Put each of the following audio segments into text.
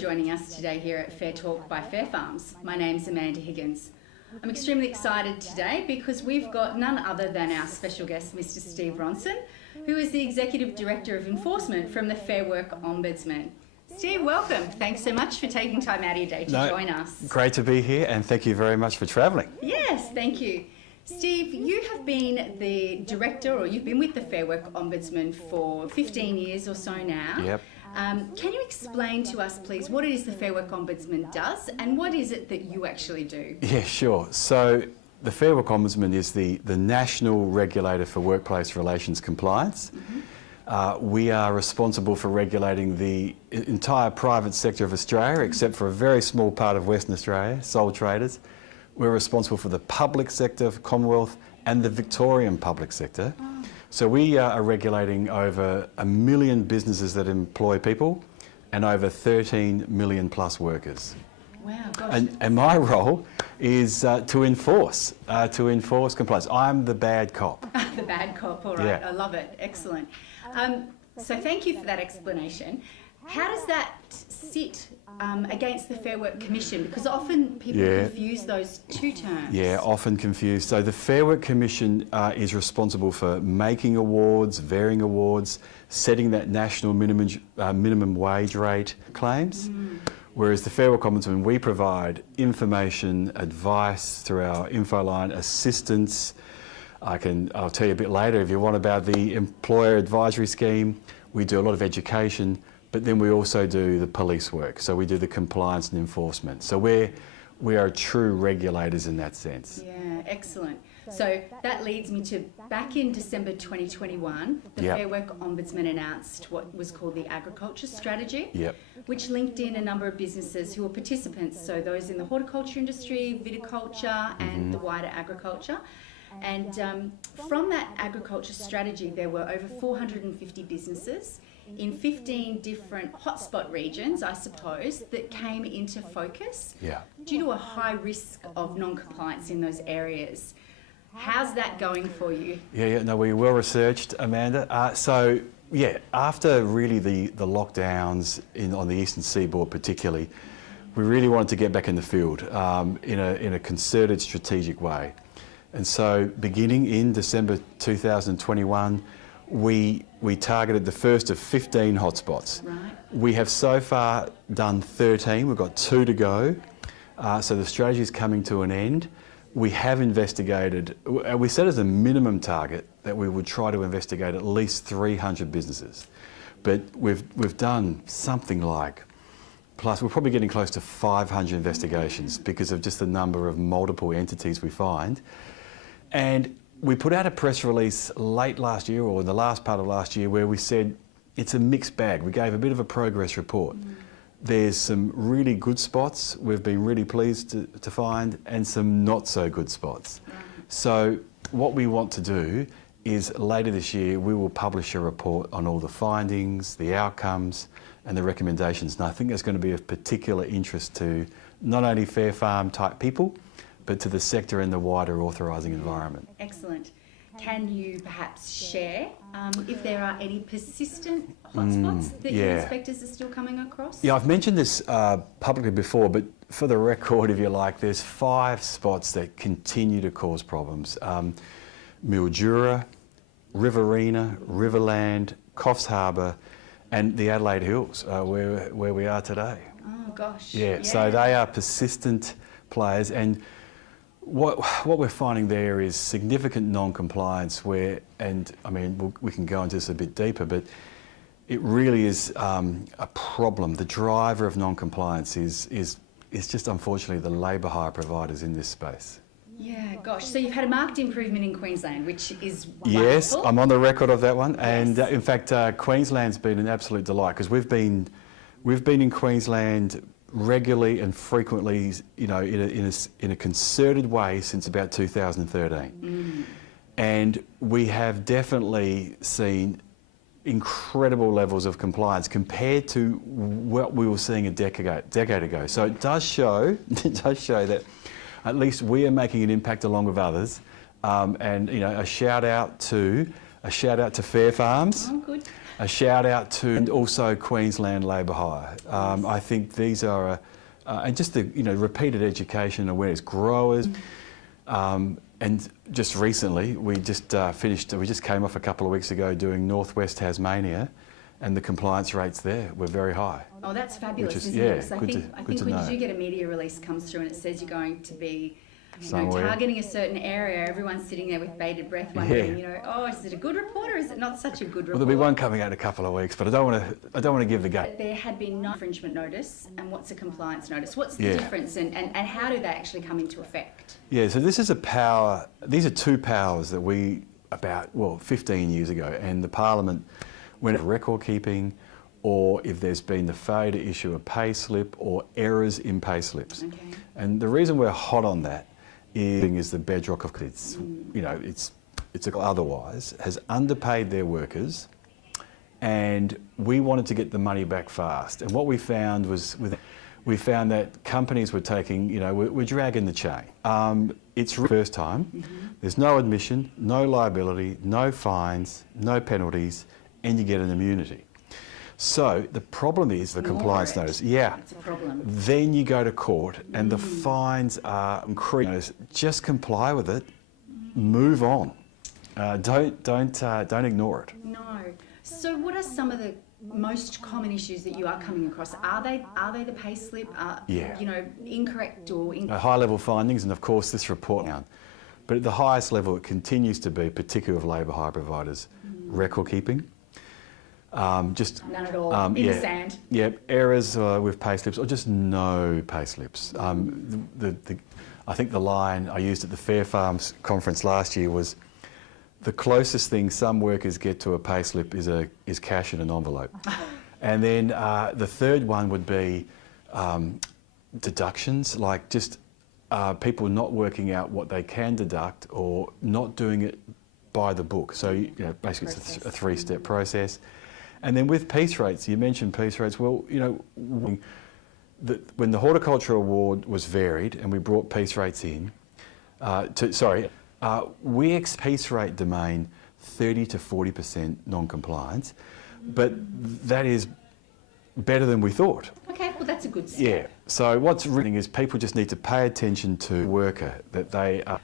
joining us today here at Fair Talk by Fair Farms. My name's Amanda Higgins. I'm extremely excited today because we've got none other than our special guest, Mr. Steve Ronson, who is the Executive Director of Enforcement from the Fair Work Ombudsman. Steve, welcome. Thanks so much for taking time out of your day to join us. Great to be here, and thank you very much for travelling. Yes, thank you. Steve, you have been the director, or you've been with the Fair Work Ombudsman for 15 years or so now. Yep. Can you explain to us, please, what it is the Fair Work Ombudsman does and what is it that you actually do? Yeah, sure. So the Fair Work Ombudsman is the national regulator for workplace relations compliance. We are responsible for regulating the entire private sector of Australia, except for a very small part of Western Australia, sole traders. We're responsible for the public sector, for Commonwealth, and the Victorian public sector. So we are regulating over 1 million businesses that employ people and over 13 million plus workers. Wow, gosh. And my role is to enforce compliance. I'm the bad cop. The bad cop, all right. Yeah. I love it. Excellent. So thank you for that explanation. How does that sit against the Fair Work Commission? Because often people confuse those two terms. Yeah, often confused. So the Fair Work Commission is responsible for making awards, varying awards, setting that national minimum wage rate claims. Whereas the Fair Work Ombudsman, we provide information, advice through our info line, assistance. I'll tell you a bit later if you want about the employer advisory scheme. We do a lot of education, but then we also do the police work. So we do the compliance and enforcement. So we are true regulators in that sense. Yeah, excellent. So that leads me to back in December 2021, the Fair Work Ombudsman announced what was called the Agriculture Strategy, which linked in a number of businesses who were participants, so those in the horticulture industry, viticulture and the wider agriculture. And from that agriculture strategy, there were over 450 businesses in 15 different hotspot regions, I suppose, that came into focus due to a high risk of non-compliance in those areas. How's that going for you? No, we're well researched, Amanda. So after really the lockdowns on the eastern seaboard particularly, we really wanted to get back in the field in a concerted strategic way. And so beginning in December 2021, we targeted the first of 15 hotspots. Right. We have so far done 13, we've got 2 to go. So the strategy is coming to an end. We have investigated, we set as a minimum target that we would try to investigate at least 300 businesses. But we've done something like, plus we're probably getting close to 500 investigations because of just the number of multiple entities we find. And we put out a press release late last year, or in the last part of last year, where we said it's a mixed bag. We gave a bit of a progress report. There's some really good spots we've been really pleased to find, and some not so good spots. So what we want to do is later this year we will publish a report on all the findings, the outcomes and the recommendations. And I think that's going to be of particular interest to not only Fair Farm type people, but to the sector and the wider authorising environment. Excellent. Can you perhaps share if there are any persistent hotspots that your inspectors are still coming across? Yeah, I've mentioned this publicly before, but for the record, if you like, there's 5 spots that continue to cause problems. Mildura, Riverina, Riverland, Coffs Harbour and the Adelaide Hills, where we are today. Oh gosh. So they are persistent players, and what we're finding there is significant non-compliance where, and I mean, we can go into this a bit deeper, but it really is a problem. The driver of non-compliance is just unfortunately the labour hire providers in this space. Yeah, gosh. So you've had a marked improvement in Queensland, which is wonderful. Yes, I'm on the record of that one. And in fact, Queensland's been an absolute delight because we've been in Queensland regularly and frequently, you know, in a concerted way since about 2013. And we have definitely seen incredible levels of compliance compared to what we were seeing a decade ago. So it does show that at least we are making an impact along with others. And you know, a shout out to Fair Farms. Oh, good. A shout out to and also Queensland Labour Hire. I think these are, and just the repeated education and awareness, growers, and just recently we just we just came off a couple of weeks ago doing Northwest Tasmania, and the compliance rates there were very high. Oh, that's fabulous, isn't yeah, it? So I think when you do get a media release comes through and it says you're going to be targeting a certain area, everyone's sitting there with bated breath wondering, oh, is it a good report or is it not such a good report? Well, there'll be one coming out in a couple of weeks, but I don't want to give the gate. There had been no infringement notice, and what's a compliance notice? What's the difference, and how do they actually come into effect? Yeah, so these are two powers that we, about 15 years ago, and the Parliament went for record keeping, or if there's been the failure to issue a pay slip or errors in pay slips. Okay. And the reason we're hot on that is the bedrock of it's otherwise has underpaid their workers, and we wanted to get the money back fast. And what we found was we found that companies were taking, we're dragging the chain. It's the first time. There's no admission, no liability, no fines, no penalties, and you get an immunity. So the problem is the compliance notice. Yeah. It's a problem. Then you go to court and the fines are increased. Just comply with it. Move on. Don't ignore it. No. So what are some of the most common issues that you are coming across? Are they the pay slip? Incorrect or high level findings, and of course this report now. But at the highest level, it continues to be, particularly of labour hire providers, record keeping. Just none at all. In the sand. Yeah, errors with pay slips, or just no pay slips. I think the line I used at the Fair Farms conference last year was, the closest thing some workers get to a pay slip is cash in an envelope. And then the third one would be deductions, like just people not working out what they can deduct or not doing it by the book. So basically it's a three-step process. And then with piece rates, you mentioned piece rates. Well, when the Horticulture Award was varied and we brought piece rates in, we piece rate domain 30 to 40% non-compliance, but that is better than we thought. Okay, well that's a good step. Yeah, so what's really is people just need to pay attention to worker that they are.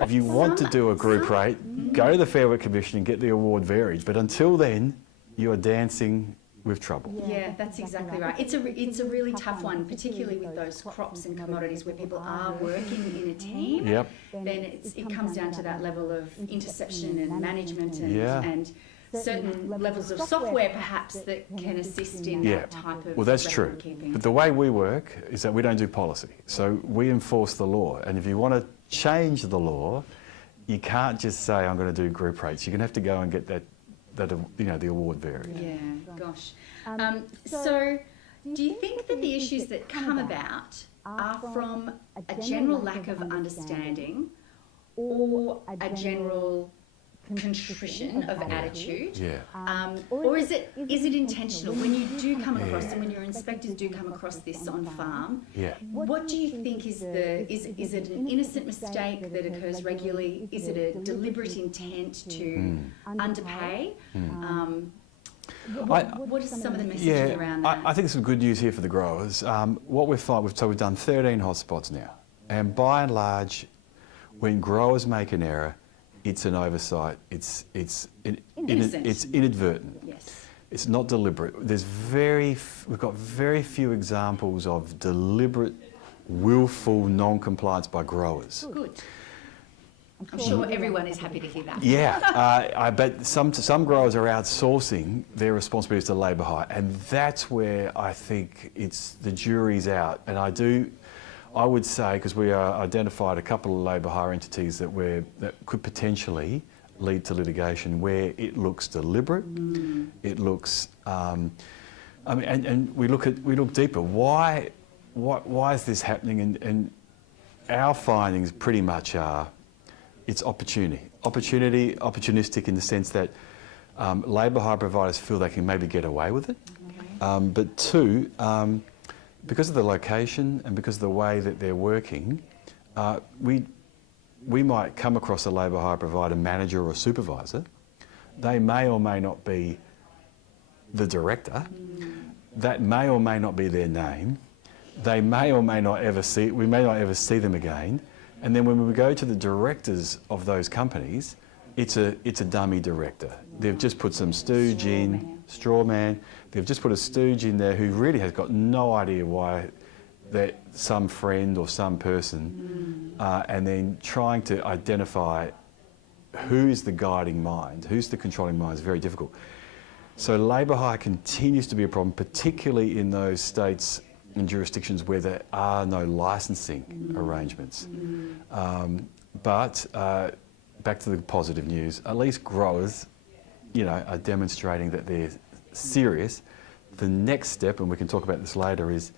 If you want to do a group rate, go to the Fair Work Commission and get the award varied, but until then, you are dancing with trouble. Yeah, that's exactly right. It's a really tough one, particularly with those crops and commodities where people are working in a team. Yep. Then it comes down to that level of interception and management and certain levels of software perhaps that can assist in that type of well, that's true. Keeping. But the way we work is that we don't do policy. So we enforce the law. And if you want to change the law, you can't just say, I'm going to do group rates. You're going to have to go and get the award varied. Yeah, gosh. So do you think that the issues that come about are from a general lack of understanding or a general contrition of attitude? Yeah. Or is it intentional? When you do come across and when your inspectors do come across this on farm, what do you think is it an innocent mistake that occurs regularly? Is it a deliberate intent to underpay? What are some of the messages around that? I think there's some good news here for the growers. What we've done 13 hotspots now, and by and large, when growers make an error, it's an oversight. It's inadvertent. Yes. It's not deliberate. We've got very few examples of deliberate, willful non-compliance by growers. Good. I'm sure everyone is happy to hear that. Yeah, I bet some growers are outsourcing their responsibilities to labour hire, and that's where I think the jury's out. And I would say, because we identified a couple of labour hire entities that could potentially lead to litigation where it looks deliberate, it looks, and we look deeper. Why is this happening? And our findings pretty much are, it's opportunistic in the sense that labour hire providers feel they can maybe get away with it, but two, because of the location and because of the way that they're working, we might come across a labour hire provider manager or supervisor. They may or may not be the director. That may or may not be their name. They may or may not ever see, we may not ever see them again. And then when we go to the directors of those companies, it's a dummy director. They've just put some stooge in, straw man. They've just put a stooge in there who really has got no idea why that some friend or some person, and then trying to identify who's the guiding mind, who's the controlling mind is very difficult. So labour hire continues to be a problem, particularly in those states and jurisdictions where there are no licensing arrangements. But back to the positive news, at least growers, are demonstrating that they're serious. The next step, and we can talk about this later, is,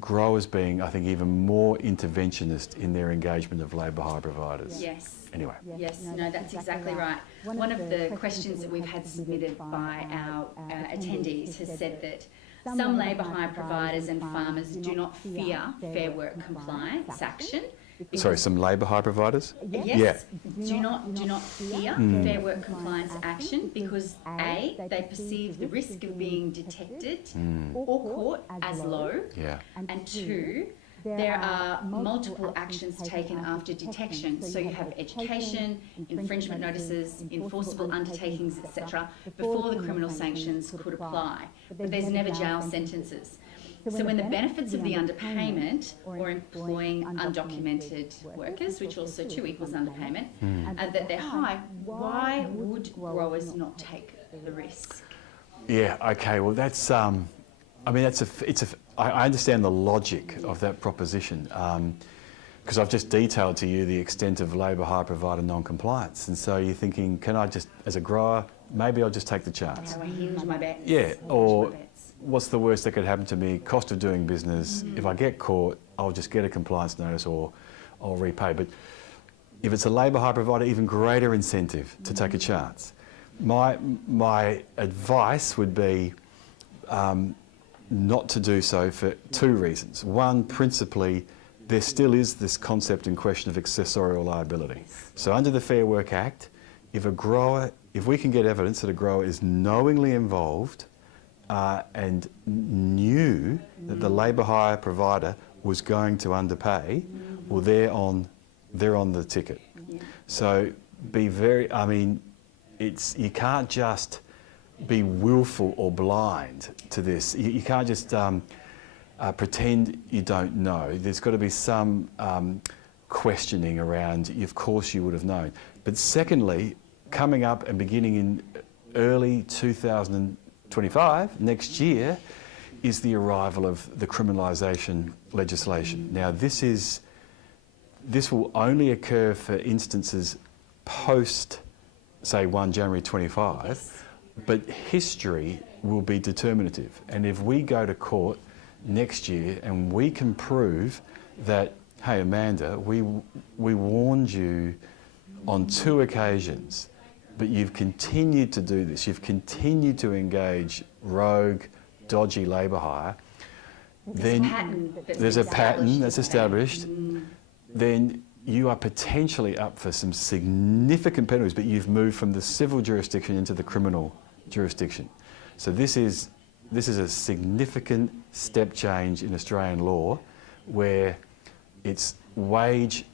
growers being, I think, even more interventionist in their engagement of labour hire providers. Yes. Anyway. Yes, no, that's exactly right. One of the questions that we've had submitted by our attendees has said that some labour hire providers and farmers do not fear Fair Work compliance action. Sorry, some labour hire providers? Yes. Do not fear Fair Work compliance action because A, they perceive the risk of being detected or caught as low, and 2, there are multiple actions taken after detection. So you have education, infringement notices, enforceable undertakings, etc., before the criminal sanctions could apply. But there's never jail sentences. So when the benefits of the underpayment or employing undocumented workers, which also too equals underpayment, that they're high, why would growers not take the risk? Yeah, okay, well that's, I understand the logic of that proposition because I've just detailed to you the extent of labour hire provider non-compliance. And so you're thinking, can I just, as a grower, maybe I'll just take the chance. How do I hinge my bets? Yeah, or what's the worst that could happen to me? Cost of doing business. If I get caught, I'll just get a compliance notice or I'll repay. But if it's a labour hire provider, even greater incentive to take a chance. My advice would be not to do so for 2 reasons. One, principally, there still is this concept in question of accessorial liability. So under the Fair Work Act, if we can get evidence that a grower is knowingly involved and knew that the labour hire provider was going to underpay, well, they're on the ticket. So be very, you can't just be willful or blind to this. You can't just pretend you don't know. There's got to be some questioning around, of course you would have known. But secondly, coming up and beginning in early 2025, next year, is the arrival of the criminalisation legislation. Now this will only occur for instances post, say, 1 January 25, but history will be determinative. And if we go to court next year and we can prove that, hey Amanda, we warned you on 2 occasions, but you've continued to do this, you've continued to engage rogue, dodgy labour hire, then there's a pattern that's established, then you are potentially up for some significant penalties, but you've moved from the civil jurisdiction into the criminal jurisdiction. So this is a significant step change in Australian law where it's wage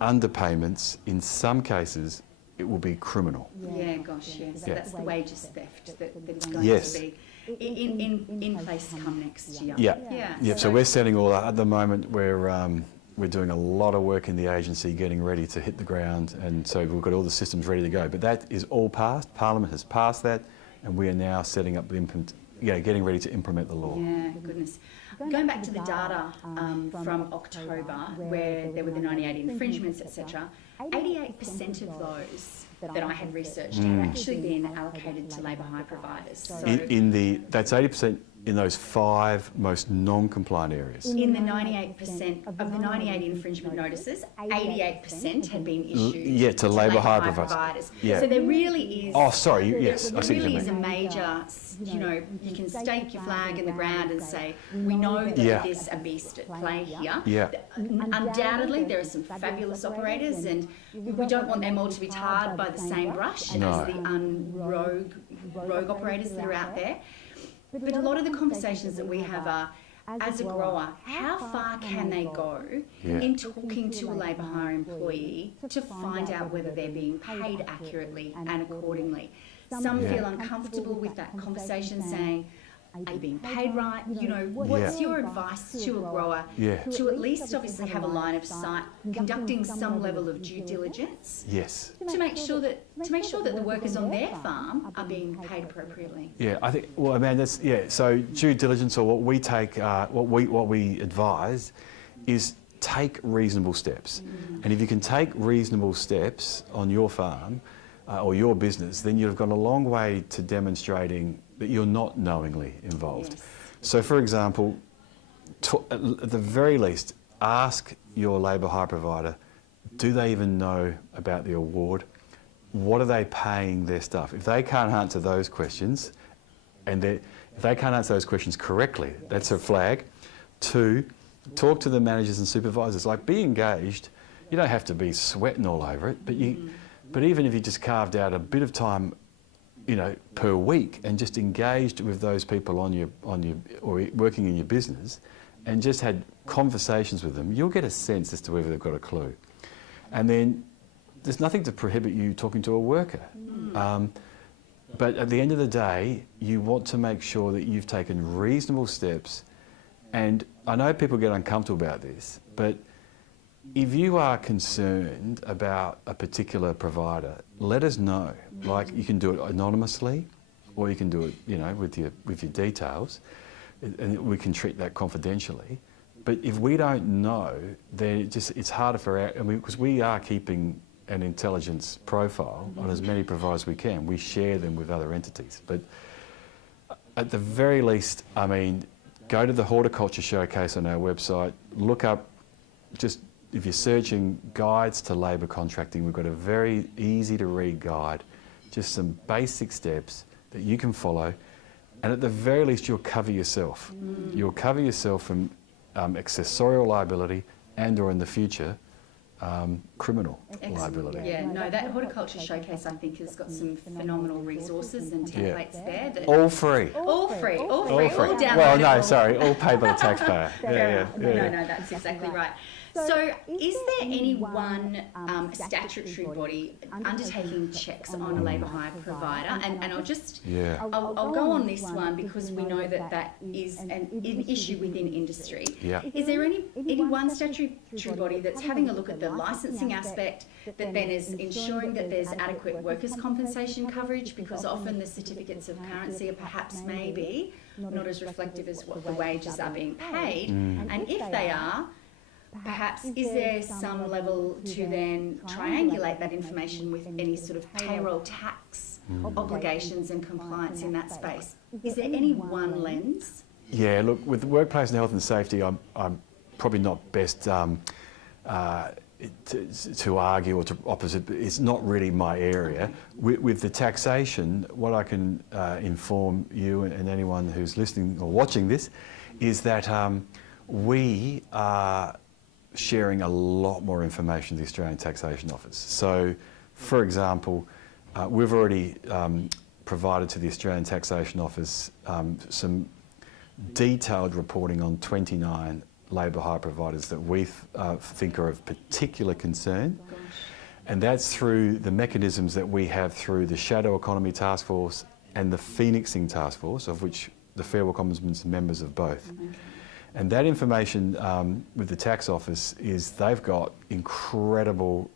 underpayments. In some cases, it will be criminal. Yeah, gosh, yes. So that's the wages theft that is going to be in place come next year. Yeah. So we're setting all that. At the moment, we're doing a lot of work in the agency getting ready to hit the ground, and so we've got all the systems ready to go. But that is all passed. Parliament has passed that, and we are now setting up getting ready to implement the law. Yeah, goodness. Going back to the data from October, where there were the 98 infringements, etc., 88% of those that I had researched had actually been allocated to labour hire providers. So That's 80% in those 5 most non-compliant areas. In the 98% of the 98 infringement notices, 88% had been issued to labour hire providers. Yeah. So there really is. Oh, sorry. Yes, I see there what you really is a mean. major. You can stake your flag in the ground and say, we know that there's a beast at play here. Yeah. Undoubtedly, there are some fabulous operators, and we don't want them all to be tarred by the same brush as the rogue operators that are out there. But a lot of the conversations that we have are, as a grower, how far can they go in talking to a labour hire employee to find out whether they're being paid accurately and accordingly? Some feel uncomfortable with that conversation, saying, are you being paid right? What's your advice to a grower to at least obviously have a line of sight, conducting some level of due diligence? Yes. To make sure that the workers on their farm are being paid appropriately. Yeah, I think. Well, Amanda, so due diligence, or what we take, what we advise, is take reasonable steps. And if you can take reasonable steps on your farm or your business, then you've gone a long way to demonstrating that you're not knowingly involved. Yes. So, for example, at the very least, ask your labour hire provider, do they even know about the award? What are they paying their staff? If they can't answer those questions, and if they can't answer those questions correctly, that's a flag. 2, talk to the managers and supervisors. Like, be engaged. You don't have to be sweating all over it, but even if you just carved out a bit of time, per week, and just engaged with those people on your or working in your business, and just had conversations with them, you'll get a sense as to whether they've got a clue. And then there's nothing to prohibit you talking to a worker. But at the end of the day, you want to make sure that you've taken reasonable steps. And I know people get uncomfortable about this, but if you are concerned about a particular provider, let us know. Like, you can do it anonymously, or you can do it, with your details, and we can treat that confidentially. But if we don't know, then it's harder for because we are keeping an intelligence profile on as many providers as we can. We share them with other entities. But at the very least, go to the Horticulture Showcase on our website, look up if you're searching guides to labour contracting, we've got a very easy to read guide, just some basic steps that you can follow, and at the very least you'll cover yourself. You'll cover yourself from accessorial liability or in the future, criminal liability. Yeah, no, that Horticulture Showcase, I think, has got some phenomenal resources and templates there. All free. All downloadable. Well, no, sorry, all paid by the taxpayer. No, that's exactly right. So, is there any one statutory body undertaking checks on a labour hire provider? And I'll just, I'll go on this one because we know that is an issue within industry. Yeah. Is there any one statutory body that's having a look at the licensing aspect, that then is ensuring that there's adequate workers' compensation coverage, because often the certificates of currency are perhaps maybe not as reflective as what the wages are being paid, and if they are, perhaps is there some level to then triangulate that information with any sort of payroll tax obligations and compliance in that space? Is there any one lens? Yeah, look, with workplace and health and safety, I'm probably not best to argue or to opposite. It's not really my area. With the taxation, what I can inform you and anyone who's listening or watching this is that we are sharing a lot more information with the Australian Taxation Office. So, for example, we've already provided to the Australian Taxation Office some detailed reporting on 29 labour hire providers that we think are of particular concern. And that's through the mechanisms that we have through the Shadow Economy Task Force and the Phoenixing Task Force, of which the Fair Work Ombudsman's members of both. And that information with the tax office is they've got incredible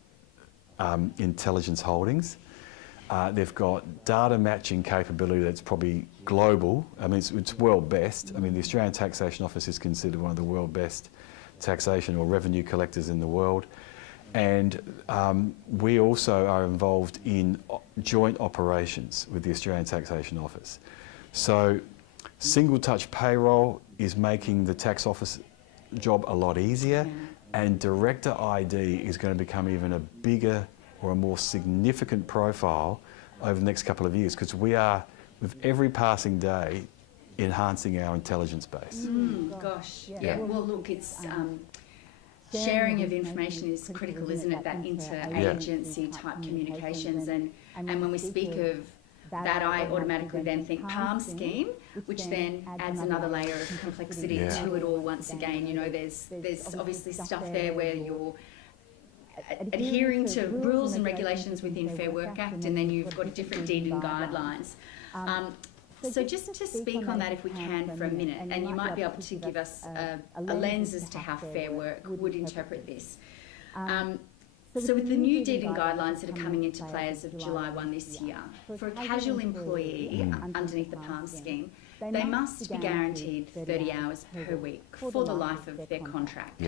intelligence holdings. They've got data matching capability that's probably global. It's world best. The Australian Taxation Office is considered one of the world best taxation or revenue collectors in the world. And we also are involved in joint operations with the Australian Taxation Office. So Single touch payroll is making the tax office job a lot easier, and director ID is going to become even a bigger or a more significant profile over the next couple of years, because we are, with every passing day, enhancing our intelligence base. Gosh, yeah. Well, look, it's sharing of information is critical, isn't it? That inter-agency type communications, and when we speak of that, I automatically then think PALM scheme, which then adds another layer of complexity to it all once again. You know, there's obviously stuff there where you're adhering to rules and regulations within Fair Work Act, and then you've got different deed and guidelines. So just to speak on that if we can for a minute, and you might be able to give us a lens as to how Fair Work would interpret this. So with the new deed and guidelines that are coming into play as of July 1 this year, for a casual employee underneath the PALM scheme, they must be guaranteed 30 hours per week for the life of their contract.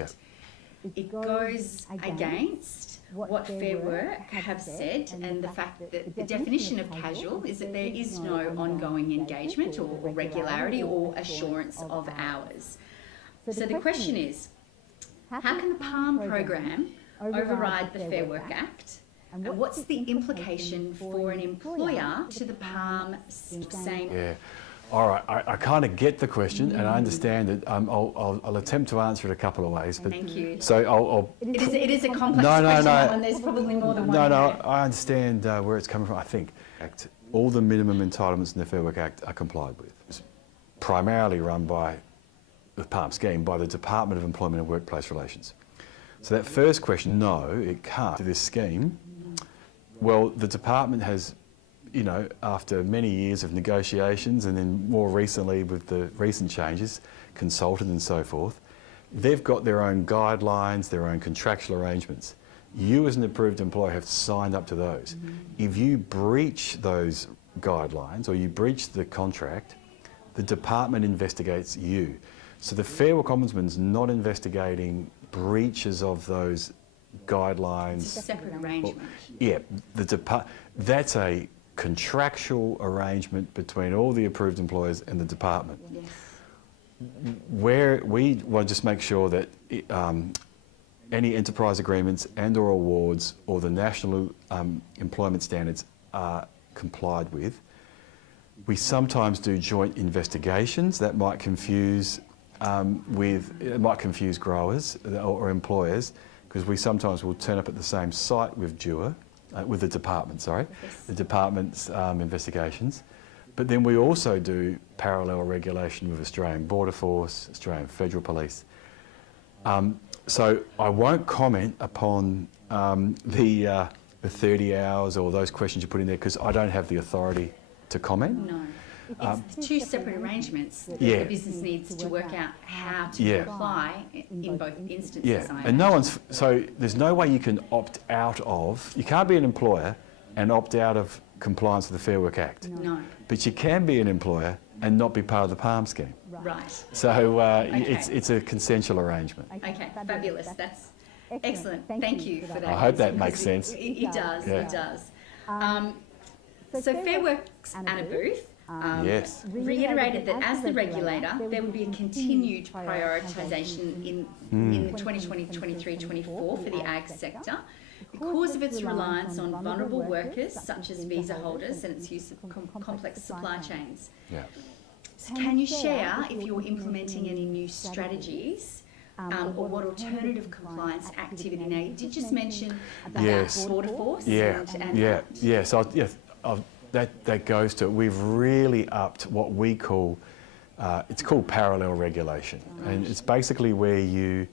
It goes against what Fair Work have said, and the fact that the definition of casual is that there is no ongoing engagement or regularity or assurance of hours. So the question is, how can the PALM program override the Fair Work Act, and what's the implication for an employer to the PALM same? Yeah. All right, I kind of get the question, and I understand it. I'll attempt to answer it a couple of ways. But thank you. So it is a complex question, and there's probably more than one. No, I understand where it's coming from. I think all the minimum entitlements in the Fair Work Act are complied with. It's primarily run by the PALM scheme, by the Department of Employment and Workplace Relations. So that first question, no, it can't. To this scheme, well, the department has, you know, after many years of negotiations, and then more recently with the recent changes, consulted and so forth, they've got their own guidelines, their own contractual arrangements. You as an approved employer have signed up to those. If you breach those guidelines or you breach the contract, the department investigates you. So the Fair Work Ombudsman's not investigating breaches of those guidelines. It's a separate arrangement. Yeah, that's a contractual arrangement between all the approved employers and the department. Yes. Where we want to just make sure that any enterprise agreements and or awards or the national employment standards are complied with. We sometimes do joint investigations that might confuse growers or employers, because we sometimes will turn up at the same site with the department's investigations. But then we also do parallel regulation with Australian Border Force, Australian Federal Police. So I won't comment upon the 30 hours or those questions you put in there, because I don't have the authority to comment. No. It's two separate arrangements that the business needs to work out how to apply in both instances. Yeah, and there's no way you can opt out of, you can't be an employer and opt out of compliance with the Fair Work Act. No. But you can be an employer and not be part of the PALM scheme. Right. So it's a consensual arrangement. Okay, fabulous. That's excellent. Thank you for that. I hope that makes sense. It does, it does. So Fair Work's Anna Booth reiterated that as the regulator, there would be a continued prioritisation in the 2020-23-24 for the ag sector because of its reliance on vulnerable workers such as visa holders and its use of complex supply chains. Yeah. So can you share if you're implementing any new strategies or what alternative compliance activity? Now, you did just mention about Border Force. That goes to it. We've really upped what we call, it's called parallel regulation. And it's basically where you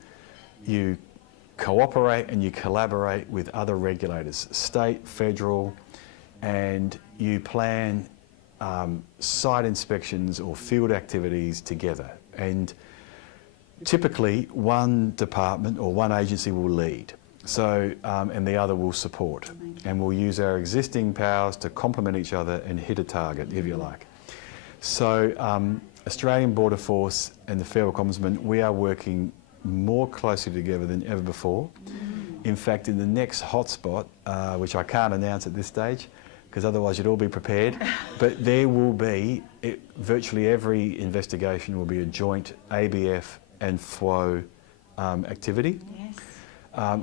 cooperate and you collaborate with other regulators, state, federal, and you plan site inspections or field activities together. And typically one department or one agency will lead. So, and the other will support. And we'll use our existing powers to complement each other and hit a target, if you like. So, Australian Border Force and the Fair Work Ombudsman, we are working more closely together than ever before. In fact, in the next hotspot, which I can't announce at this stage, because otherwise you'd all be prepared. But there will be, virtually every investigation will be a joint ABF and FWO activity. Yes.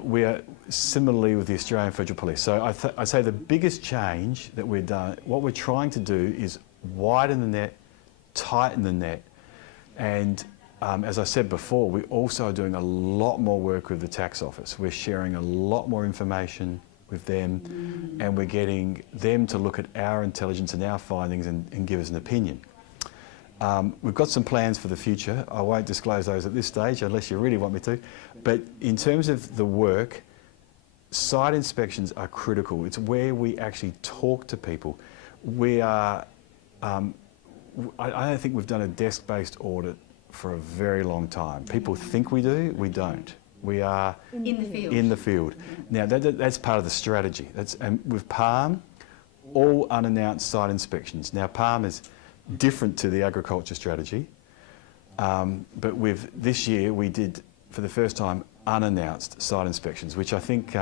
We are similarly with the Australian Federal Police. So I say the biggest change that we've done, what we're trying to do is widen the net, tighten the net, and as I said before, we also are doing a lot more work with the tax office. We're sharing a lot more information with them, and we're getting them to look at our intelligence and our findings and give us an opinion. We've got some plans for the future. I won't disclose those at this stage unless you really want me to. But in terms of the work, site inspections are critical. It's where we actually talk to people. We are, I don't think we've done a desk-based audit for a very long time. People think we do, we don't. We are in the field. In the field. Now that's part of the strategy. And with PALM, all unannounced site inspections. Now PALM is different to the agriculture strategy, but this year we did for the first time unannounced site inspections, which I think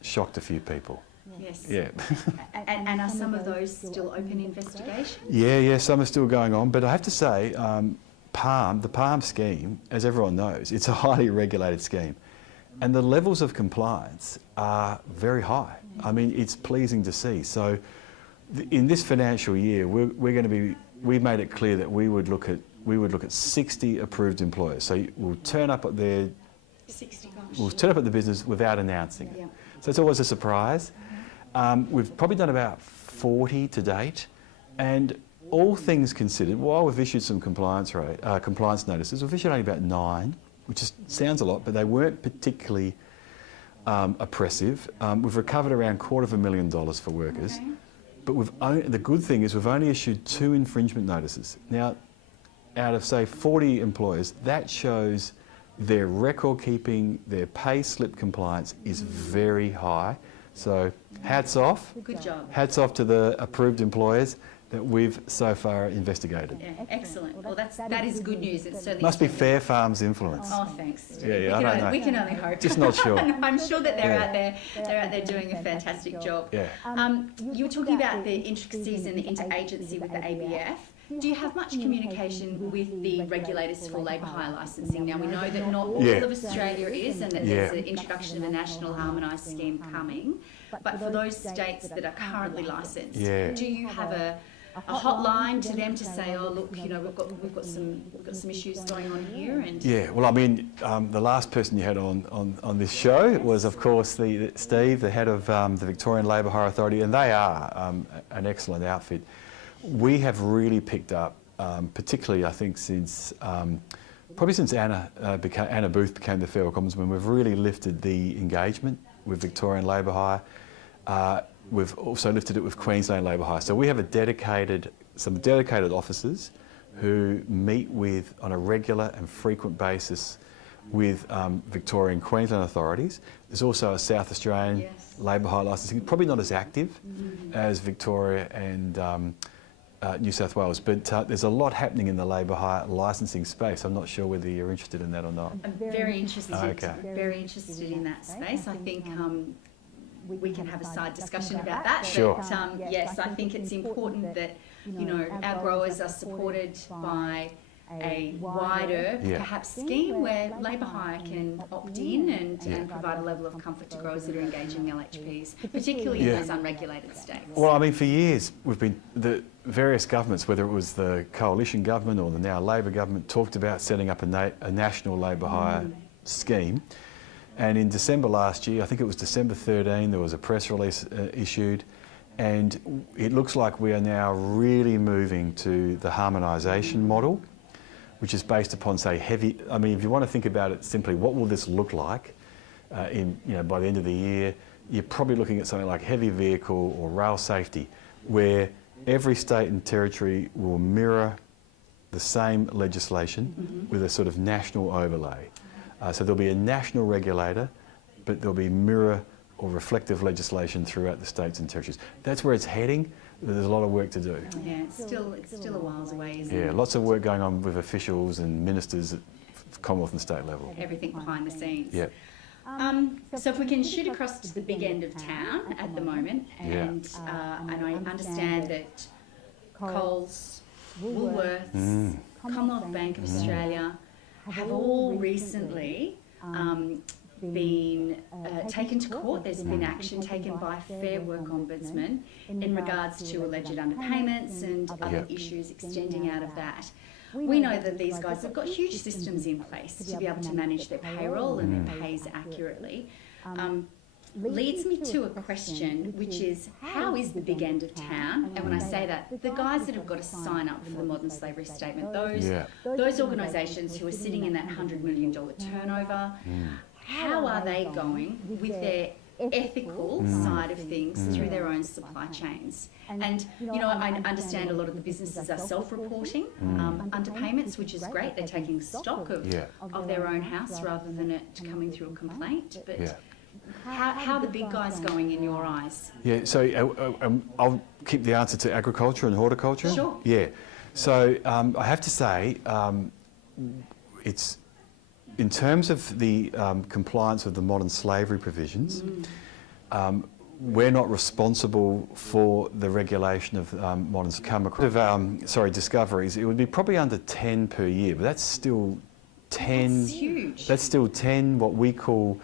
shocked a few people. Yes. Yeah. And are some of those still open investigations? Yeah, some are still going on, but I have to say, the PALM scheme, as everyone knows, it's a highly regulated scheme, and the levels of compliance are very high. I mean, it's pleasing to see. So in this financial year, we've made it clear that we would look at 60 approved employers. So we'll turn up at their 60, gosh. We'll turn up at the business without announcing it. Yeah. So it's always a surprise. We've probably done about 40 to date, and all things considered, while we've issued some compliance notices, we've issued only about 9, which sounds a lot, but they weren't particularly oppressive. We've recovered around $250,000 for workers. Okay. But the good thing is we've only issued 2 infringement notices. Now, out of say 40 employers, that shows their record keeping, their pay slip compliance is very high. So hats off. Good job. Hats off to the approved employers that we've so far investigated. Yeah, excellent. Well, that is good news. It's certainly Must be Fair Farm's influence. Oh, thanks. Yeah, I don't know. We can only hope. Just not sure. I'm sure that they're Yeah. out there. They're out there doing a fantastic job. Yeah. You were talking about the intricacies and the interagency with the ABF. Do you have much communication with the regulators for labour hire licensing? Now, we know that not all Yeah. of Australia is, and that there's the introduction of a national harmonised scheme coming. But for those states that are currently licensed, do you have a hotline to them to say, oh look, you know, we've got some issues going on here? And Yeah, well, I mean, the last person you had on this show was, of course, Steve, the head of the Victorian Labour Hire Authority, and they are an excellent outfit. We have really picked up, particularly I think since probably since Anna Booth became the Work Ombudsman, we've really lifted the engagement with Victorian Labour Hire. We've also lifted it with Queensland Labour Hire. So we have some dedicated officers who meet on a regular and frequent basis with Victorian and Queensland authorities. There's also a South Australian Labour Hire licensing, probably not as active as Victoria and New South Wales, but there's a lot happening in the labour hire licensing space. I'm not sure whether you're interested in that or not. I'm very interested. Okay. Very interested in that space. I think we can have a side discussion about that. Sure. But yes, I think it's important that our growers are supported by a wider, perhaps, scheme where labour hire can opt in and provide a level of comfort to growers that are engaging LHPs, particularly in those unregulated states. Well, I mean, for years the various governments, whether it was the coalition government or the now Labor government, talked about setting up a national labour hire scheme. And in December last year, I think it was December 13, there was a press release issued, and it looks like we are now really moving to the harmonisation model, which is based upon, say, I mean, if you want to think about it simply, what will this look like by the end of the year? You're probably looking at something like heavy vehicle or rail safety, where every state and territory will mirror the same legislation with a sort of national overlay. So there'll be a national regulator, but there'll be mirror or reflective legislation throughout the states and territories. That's where it's heading. There's a lot of work to do. Yeah, it's still a whiles away, isn't it? Yeah, lots of work going on with officials and ministers at Commonwealth and state level. Everything behind the scenes. Yeah. So if we can shoot across to the big end of town at the moment, and I understand that Coles, Woolworths, Commonwealth Bank of Australia have all recently been taken to court. There's been action taken by Fair Work Ombudsman in regards to alleged underpayments and other issues extending out of that. We know that these guys have got huge systems in place to be able to manage their payroll and their pays accurately. Leads me to a question, which is, how is the big end of town? And when I say that, the guys that have got to sign up for the modern slavery statement, those organisations who are sitting in that $100 million turnover, how are they going with their ethical side of things through their own supply chains? And, I understand a lot of the businesses are self-reporting underpayments, which is great. They're taking stock of their own house rather than it coming through a complaint. But how are the big guys going in your eyes? Yeah, so I'll keep the answer to agriculture and horticulture. Sure. Yeah. So I have to say, it's in terms of the compliance with the modern slavery provisions, we're not responsible for the regulation of modern discoveries. It would be probably under 10 per year, but that's still 10. That's huge. That's still 10 what we call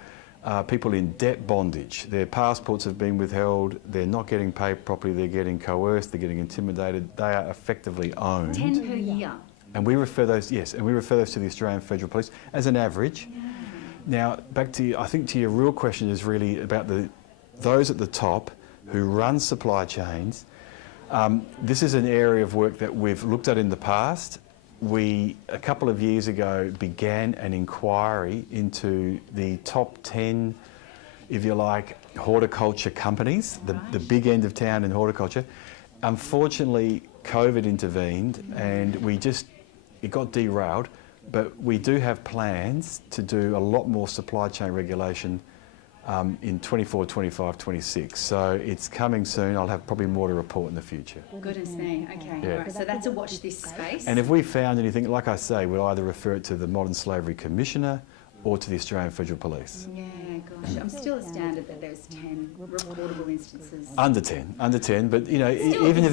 people in debt bondage. Their passports have been withheld, they're not getting paid properly, they're getting coerced, they're getting intimidated, they are effectively owned. 10 per year. And we refer those, to the Australian Federal Police as an average. Now, back to I think to your real question is really about those at the top who run supply chains. This is an area of work that we've looked at in the past. We, a couple of years ago, began an inquiry into the top 10, if you like, horticulture companies, the big end of town in horticulture. Unfortunately, COVID intervened and it got derailed, but we do have plans to do a lot more supply chain regulation in 24, 25, 26. So it's coming soon. I'll have probably more to report in the future. Goodness me, okay. Yeah. All right, so that's a watch this space. And if we found anything, like I say, we'll either refer it to the Modern Slavery Commissioner or to the Australian Federal Police. Yeah, gosh, I'm still astounded that there's 10 reportable instances. Under 10, but even if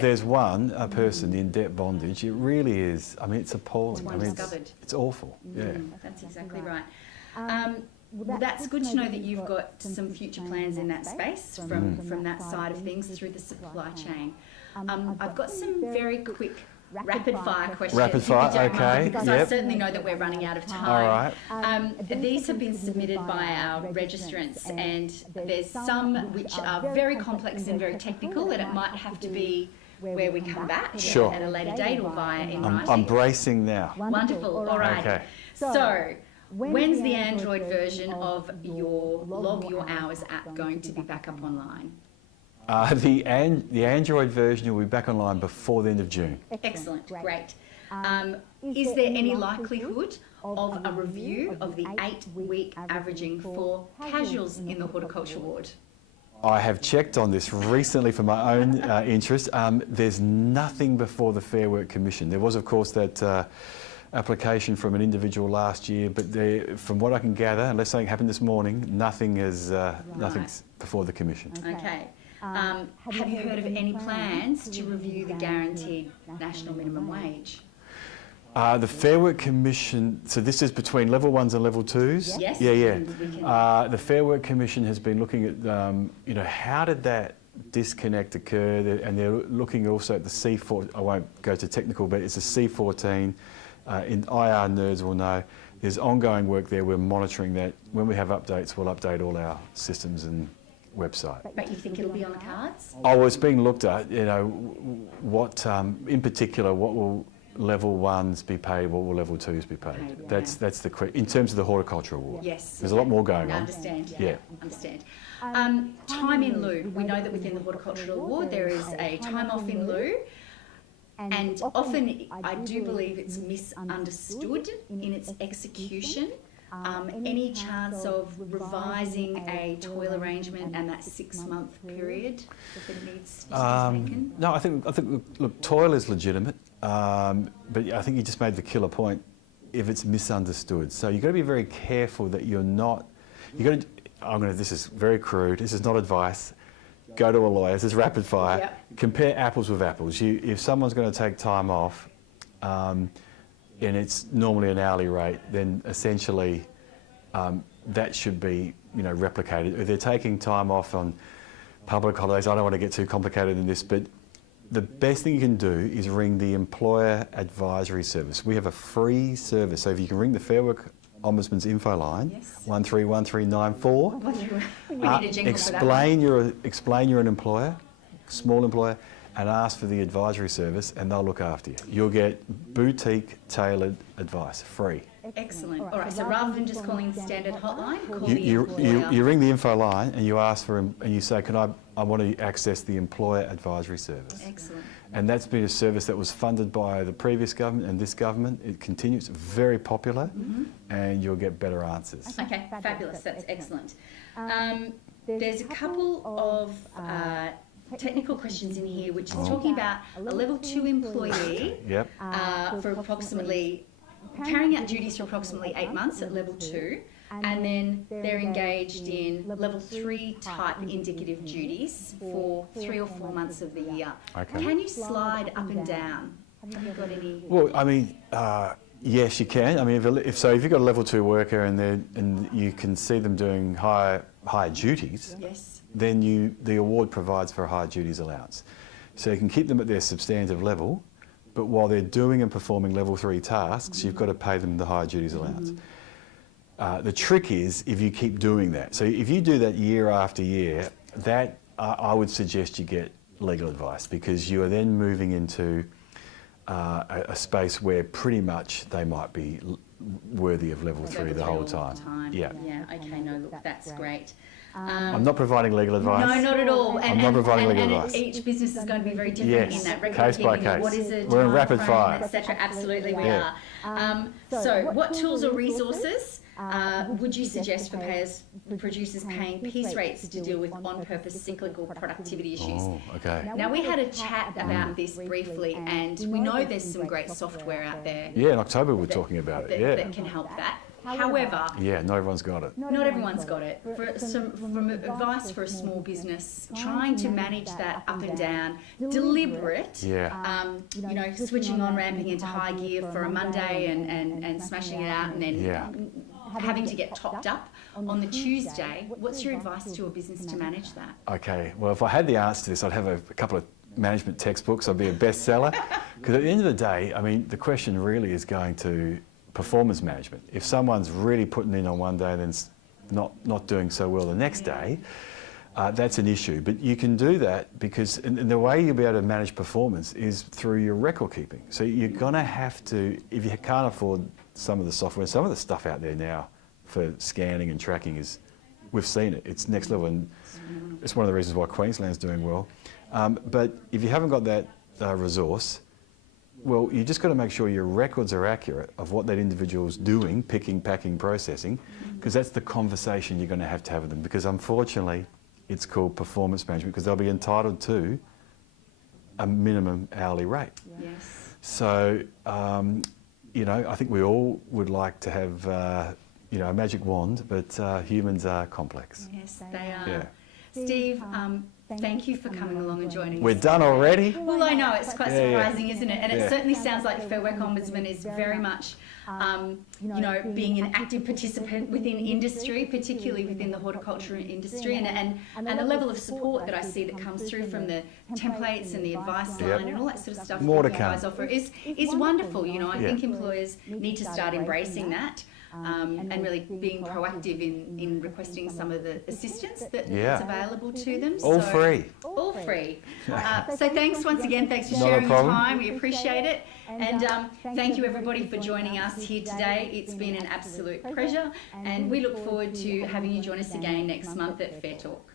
there's one person in debt bondage, it really is, it's appalling. It's awful, That's exactly right. Well, that's good to know that you've got some future plans in that space from that side of things through the supply chain. I've got some very quick rapid fire questions. Rapid fire, okay. Because I certainly know that we're running out of time. All right. These have been submitted by our registrants, and there's some which are very complex and very technical, and it might have to be where we come back at a later date or via in writing. I'm bracing now. Wonderful. All right. Okay. So, when's the Android version of your Log Your Hours app going to be back up online? The Android version will be back online before the end of June. Excellent, great. Is there any likelihood of a review of the 8-week averaging for casuals in the horticulture ward? I have checked on this recently for my own interest. There's nothing before the Fair Work Commission. There was, of course, that application from an individual last year, but from what I can gather, unless something happened this morning, nothing's before the Commission. Okay. Have you heard of any plans to review the guaranteed national minimum wage? The Fair Work Commission, so this is between level 1s and level 2s? Yes. Yeah. The Fair Work Commission has been looking at, how did that disconnect occur? And they're looking also at the C4, I won't go to technical, but it's a C14. In IR nerds will know, there's ongoing work there. We're monitoring that. When we have updates, we'll update all our systems and website. But you think it'll be on the cards? Oh, well, it's being looked at, what, in particular, what will level 1s be paid, what will level 2s be paid? That's the question, in terms of the horticulture award. Yes. There's a lot more going on. I understand, understand. Time in lieu. We know that within the horticultural award there is a time off in lieu. And often, I do believe it's misunderstood in its execution. Any chance of revising a toil arrangement and that 6-month period that it needs to be taken? No, I think look, toil is legitimate, but I think you just made the killer point. if it's misunderstood. So you've got to be very careful that you're not, this is very crude, this is not advice. Go to a lawyer, this is rapid fire. Yep. Compare apples with apples. If someone's going to take time off and it's normally an hourly rate, then essentially that should be replicated. If they're taking time off on public holidays, I don't want to get too complicated in this, but the best thing you can do is ring the Employer Advisory Service. We have a free service, so if you can ring the Fair Work Ombudsman's info line, Yes. 131394. We need a jingle for that one. Explain you're an employer, small employer, and ask for the advisory service, and they'll look after you. You'll get boutique tailored advice, free. Excellent. All right, so rather than just calling standard hotline, call the You employer. ring the info line and you ask for and you say, I want to access the Employer Advisory Service. Excellent. And that's been a service that was funded by the previous government and this government. It continues, very popular, and you'll get better answers. Okay, fabulous. That's excellent. There's a couple of technical questions in here, which is talking about a level 2 employee Yep. for approximately carrying out duties for approximately 8 months at level 2, and then they're engaged in level 3 type indicative duties for 3 or 4 months of the year. Okay. Can you slide up and down? Have you got any? Well, I mean, yes, you can. I mean, if you've got a level 2 worker and you can see them doing higher duties, Yes. then the award provides for a higher duties allowance. So you can keep them at their substantive level, but while they're doing and performing level 3 tasks, you've got to pay them the higher duties allowance. The trick is if you keep doing that. So if you do that year after year, that I would suggest you get legal advice, because you are then moving into a space where pretty much they might be worthy of level 3 the whole time. Yeah. Yeah, okay, no, look, that's great. I'm not providing legal advice. No, not at all. I'm not providing legal and advice. each business is going to be very different Yes, in that record case by keeping. case. What is a We're in time rapid frame, fire. etc. Absolutely, we Yeah. are. So, what tools or resources would you suggest for producers paying piece rates to deal with on-purpose cyclical productivity issues? Oh, okay. Now, we had a chat about this briefly, and we know there's some great software out there Yeah, in October we're talking about it. Yeah. that can help that. However, Yeah, not everyone's got it. not everyone's got it. From advice for a small business, trying to manage that up and down, deliberate, Yeah. switching on, ramping into high gear for a Monday and smashing it out, and then Yeah. having to get topped up on the Tuesday. What's your advice to a business to manage that? Okay, well, if I had the answer to this, I'd have a couple of management textbooks. I'd be a bestseller. Because at the end of the day, I mean, the question really is going to performance management. If someone's really putting in on one day and then not doing so well the next day, that's an issue. But you can do that because and the way you'll be able to manage performance is through your record keeping. So you're going to have to, if you can't afford some of the software, some of the stuff out there now for scanning and tracking is, we've seen it, it's next level, and it's one of the reasons why Queensland's doing well. But if you haven't got that resource, well, you just got to make sure your records are accurate of what that individual's doing, picking, packing, processing, because that's the conversation you're going to have with them. Because unfortunately, it's called performance management because they'll be entitled to a minimum hourly rate. Yes. So, I think we all would like to have, a magic wand, but humans are complex. Yes, they are. Yeah. Steve, thank you for coming along and joining us. We're done already? Well, I know, it's quite surprising, isn't it? And Yeah. it certainly sounds like Fair Work Ombudsman is very much, being an active participant within industry, particularly within the horticulture industry, and the level of support that I see that comes through from the templates and the advice line and all that sort of stuff More that to you come. guys offer is wonderful. I think employers need to start embracing that. And really being proactive in requesting some of the assistance that's available to them. All free. All free. So thanks once again. Thanks for Not a sharing your problem. time. We appreciate it. And thank you everybody for joining us here today. It's been an absolute pleasure. And we look forward to having you join us again next month at Fair Talk.